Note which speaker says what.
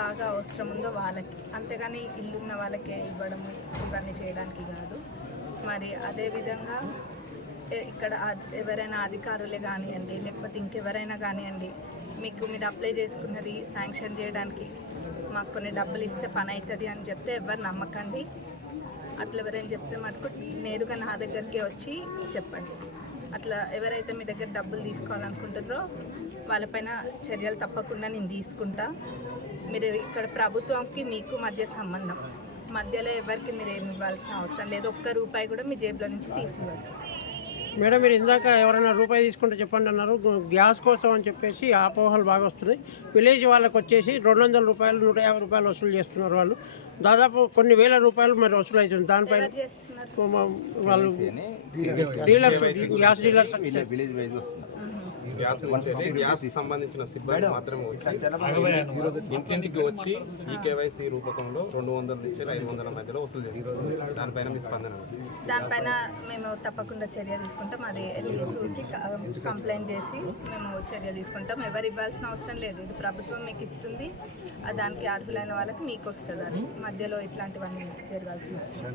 Speaker 1: బాగా అవసరం ఉందో వాళ్ళకి. అంతేగాని ఇల్లు ఉన్న వాళ్ళకే ఇవ్వడం ఇవన్నీ చేయడానికి కాదు. మరి అదేవిధంగా విధంగా ఇక్కడ ఎవరైనా అధికారులే కానివ్వండి లేకపోతే ఇంకెవరైనా కానివ్వండి మీకు మీరు అప్లై చేసుకున్నది శాంక్షన్ చేయడానికి మాకు కొన్ని డబ్బులు ఇస్తే పని అవుతుంది అని చెప్తే ఎవరు నమ్మకండి. అట్లా ఎవరైనా చెప్తే మటుకు నేరుగా నా దగ్గరికి వచ్చి చెప్పండి. అట్లా ఎవరైతే మీ దగ్గర డబ్బులు తీసుకోవాలనుకుంటారో వాళ్ళపైన చర్యలు తప్పకుండా నేను తీసుకుంటా. మీరు ఇక్కడ ప్రభుత్వంకి మీకు మధ్య సంబంధం. మధ్యలో ఎవరికి మీరు ఏమి ఇవ్వాల్సిన అవసరం లేదు. ఒక్క రూపాయి కూడా మీ జేబులో నుంచి తీసివ్వద్దు
Speaker 2: మేడం మీరు ఇందాక ఎవరైనా రూపాయి తీసుకుంటే చెప్పండి అన్నారు. గ్యాస్ కోసం అని చెప్పేసి అపోహలు బాగా వస్తున్నాయి. విలేజ్ వాళ్ళకి వచ్చేసి రెండు వందల రూపాయలు నూట యాభై రూపాయలు వసూలు చేస్తున్నారు వాళ్ళు. దాదాపు కొన్ని వేల రూపాయలు మరి వసూలు అవుతుంది దానిపైన వాళ్ళు dealers gas dealers
Speaker 3: village village wise వస్తున్నారు.
Speaker 4: గ్యాస్ ఉంటేనే గ్యాస్ సంబంధించిన సిబ్బంది మాత్రమే వచ్చి ఇంటింటికి వచ్చి ఈ కేవైసీ రూపకంలో రెండు వందల నుంచి ఐదు వందల మధ్యలో వసూలు చేస్తారు. దానిపైన మీ స్పందన.
Speaker 1: దానిపైన మేము తప్పకుండా చర్య తీసుకుంటాం. అది వెళ్ళి చూసి కంప్లైంట్ చేసి మేము చర్య తీసుకుంటాం. ఎవరు ఇవ్వాల్సిన అవసరం లేదు. ఇది ప్రభుత్వం మీకు ఇస్తుంది. దానికి అర్హులైన వాళ్ళకి మీకు వస్తుంది. అది మధ్యలో ఇట్లాంటివన్నీ జరగాల్సిన అవసరం